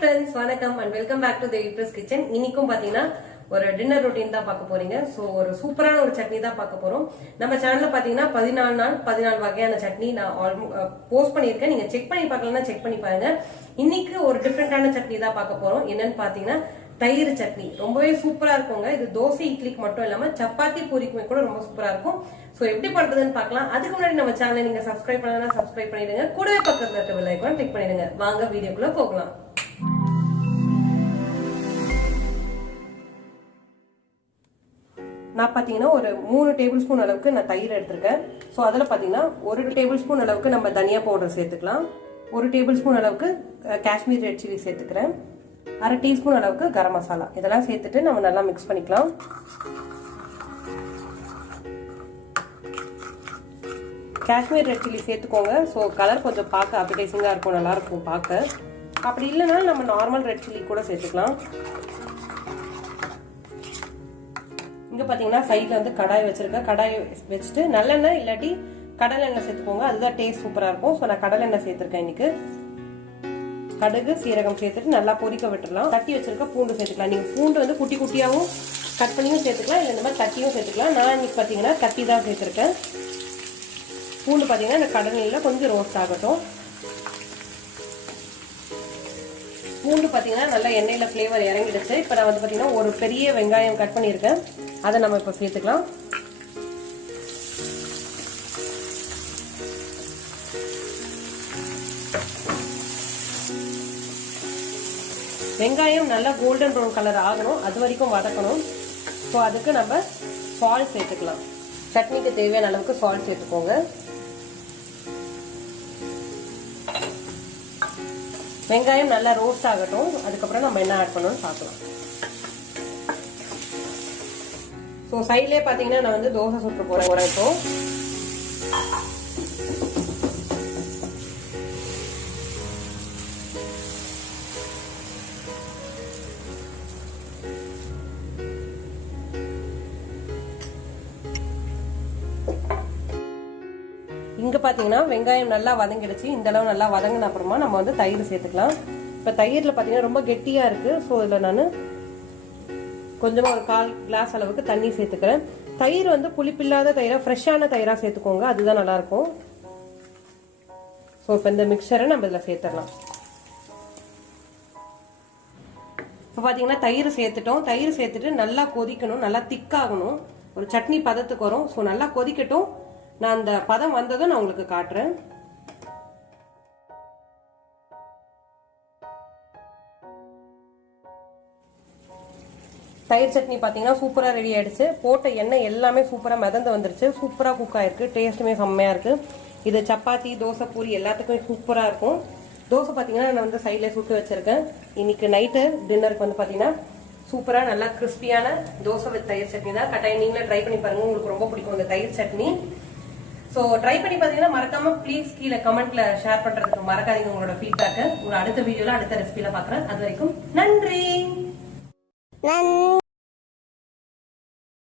friends, வணக்கம் and welcome back to the Eaters Kitchen. இன்னைக்கும் பாத்தீங்கன்னா ஒரு டின்னர் ரொட்டீன் தான் பார்க்க போறீங்க. சோ ஒரு சூப்பரான ஒரு சட்னி தான் பார்க்க போறோம். நம்ம சேனல்ல பாத்தீங்கன்னா 14 நாள் 14 வகையான சட்னி நான் போஸ்ட் பண்ணியிருக்கேன். நீங்க செக் பண்ணி பார்க்கலன்னா செக் பண்ணி பாருங்க. இன்னைக்கு ஒரு டிஃபரெண்டான சட்னி தான் பார்க்க போறோம். என்னன்னு பாத்தீங்கன்னா தயிர் சட்னி. ரொம்பவே சூப்பரா இருக்குங்க. இது தோசை இட்லிக்கு மட்டும் இல்லாம சப்பாத்தி பூரிக்குமே கூட ரொம்ப சூப்பரா இருக்கும். சோ எப்படி பண்றதுன்னு பார்க்கலாம். அதுக்கு முன்னாடி நம்ம சேனலை நீங்க சப்ஸ்கிரைப் பண்ணலன்னா சப்ஸ்கிரைப் பண்ணிடுங்க. கூடவே பக்கத்துல இருக்க பெல் ஐகான் கிளிக் பண்ணிடுங்க. வாங்க வீடியோக்குள்ள போகலாம். நான் பாத்தீங்கன்னா ஒரு 3 டேபிள் ஸ்பூன் அளவுக்கு நான் தயிர் எடுத்திருக்கேன். ஸோ அதில் பார்த்தீங்கன்னா 1 டேபிள் ஸ்பூன் அளவுக்கு நம்ம தனியா பவுடர் சேர்த்துக்கலாம். 1 டேபிள் ஸ்பூன் அளவுக்கு காஷ்மீர் ரெட் சில்லி சேர்த்துக்கிறேன். 1/2 டீஸ்பூன் அளவுக்கு கரம் மசாலா இதெல்லாம் சேர்த்துட்டு நம்ம நல்லா மிக்ஸ் பண்ணிக்கலாம். காஷ்மீர் ரெட் சில்லி சேர்த்துக்கோங்க. ஸோ கலர் கொஞ்சம் பார்க்க அப்டேசிங்காக இருக்கும், நல்லா இருக்கும் பார்க்க. அப்படி இல்லைனாலும் நம்ம நார்மல் ரெட் சில்லி கூட சேர்த்துக்கலாம். இங்க பாத்தீங்கன்னா சைட்ல வந்து கடாய் வச்சிருக்கேன். கடாய் வச்சுட்டு நல்லெண்ணெய் இல்லாட்டி கடலை எண்ணெய் சேர்த்துக்கோங்க. அதுதான் டேஸ்ட் சூப்பரா இருக்கும். ஸோ நான் கடலை எண்ணெய் சேர்த்திருக்கேன். இன்னைக்கு கடுகு சீரகம் சேர்த்துட்டு நல்லா பொரிக்க விட்டுடலாம். தட்டி வச்சிருக்க பூண்டு சேர்த்துக்கலாம். நீங்க பூண்டு வந்து குட்டி குட்டியாவும் கட் பண்ணியும் சேர்த்துக்கலாம், இல்லை இந்த மாதிரி தட்டியும் சேர்த்துக்கலாம். நான் இன்னைக்கு பாத்தீங்கன்னா தட்டி தான் சேர்த்திருக்கேன். பூண்டு பாத்தீங்கன்னா இந்த கடலையில கொஞ்சம் ரோஸ்ட் ஆகட்டும். பூண்டு பாத்தீங்கன்னா நல்லா எண்ணெயில ஃபிளேவர் இறங்கிடுச்சு. இப்போ நான் வந்து பாத்தீங்கன்னா ஒரு பெரிய வெங்காயம் கட் பண்ணியிருக்கேன். அதை நம்ம இப்போ சேர்த்துக்கலாம். வெங்காயம் நல்லா கோல்டன் ப்ரௌன் கலர் ஆகணும், அது வரைக்கும் வதக்கணும். ஸோ அதுக்கு நம்ம சால்ட் சேர்த்துக்கலாம். சட்னிக்கு தேவையான அளவுக்கு சால்ட் சேர்த்துக்கோங்க. வெங்காயம் நல்லா ரோஸ்ட் ஆகட்டும். அதுக்கப்புறம் நம்ம என்ன ஆட் பண்ணணும்னு பார்க்கலாம். ஸோ சைட்லேயே பார்த்தீங்கன்னா நான் வந்து தோசை சுட்டு போறேன். இப்போ இங்க பாத்தீங்கன்னா வெங்காயம் நல்லா வதங்கிடுச்சு. இந்த அளவு நல்லா வதங்கின அப்புறமா நம்ம வந்து தயிர் சேர்த்துக்கலாம். இப்ப தயிர்ல பாத்தீங்கன்னா ரொம்ப கெட்டியா இருக்கு. ஸோ இதுல நான் கொஞ்சமா ஒரு 1/4 கிளாஸ் அளவுக்கு தண்ணி சேர்த்துக்கிறேன். தயிர் வந்து புளிப்பில்லாத தயிரா ஃப்ரெஷ்ஷான தயிரா சேர்த்துக்கோங்க, அதுதான் நல்லா இருக்கும். ஸோ இப்போ இந்த மிக்சரை நம்ம இதுல சேர்த்துடலாம். இப்போ பாத்தீங்கன்னா தயிர் சேர்த்துட்டோம். தயிர் சேர்த்துட்டு நல்லா கொதிக்கணும், நல்லா திக்காகணும், ஒரு சட்னி பதத்துக்கு வரும். ஸோ நல்லா கொதிக்கட்டும். நான் அந்த பதம் வந்ததும் நான் உங்களுக்கு காட்டுறேன். தயிர் சட்னி பாத்தீங்கன்னா சூப்பரா ரெடி ஆயிடுச்சு. போட்ட எண்ணெய் எல்லாமே சூப்பரா மிதந்து வந்துருச்சு. சூப்பரா குக் ஆயிருக்கு. டேஸ்ட்டுமே செம்மையா இருக்கு. இது சப்பாத்தி தோசை பூரி எல்லாத்துக்குமே சூப்பரா இருக்கும். தோசை பாத்தீங்கன்னா நான் வந்து சைட்ல சுட்டு வச்சிருக்கேன். இன்னைக்கு நைட்டு டின்னருக்கு வந்து பாத்தீங்கன்னா சூப்பரா நல்லா கிறிஸ்பியான தோசை வித் தயிர் சட்னி தான். கட்டாயம் நீங்களே ட்ரை பண்ணி பாருங்க, உங்களுக்கு ரொம்ப பிடிக்கும் இந்த தயிர் சட்னி. ஸோ ட்ரை பண்ணி பார்த்தீங்கன்னா மறக்காம ப்ளீஸ் கீழே கமெண்ட்ல ஷேர் பண்றதுக்கு மறக்காதீங்க உங்களோட ஃபீட்பேக்கை. உங்களோட அடுத்த வீடியோல அடுத்த ரெசிபியில பாக்குறேன். அது வரைக்கும் நன்றி.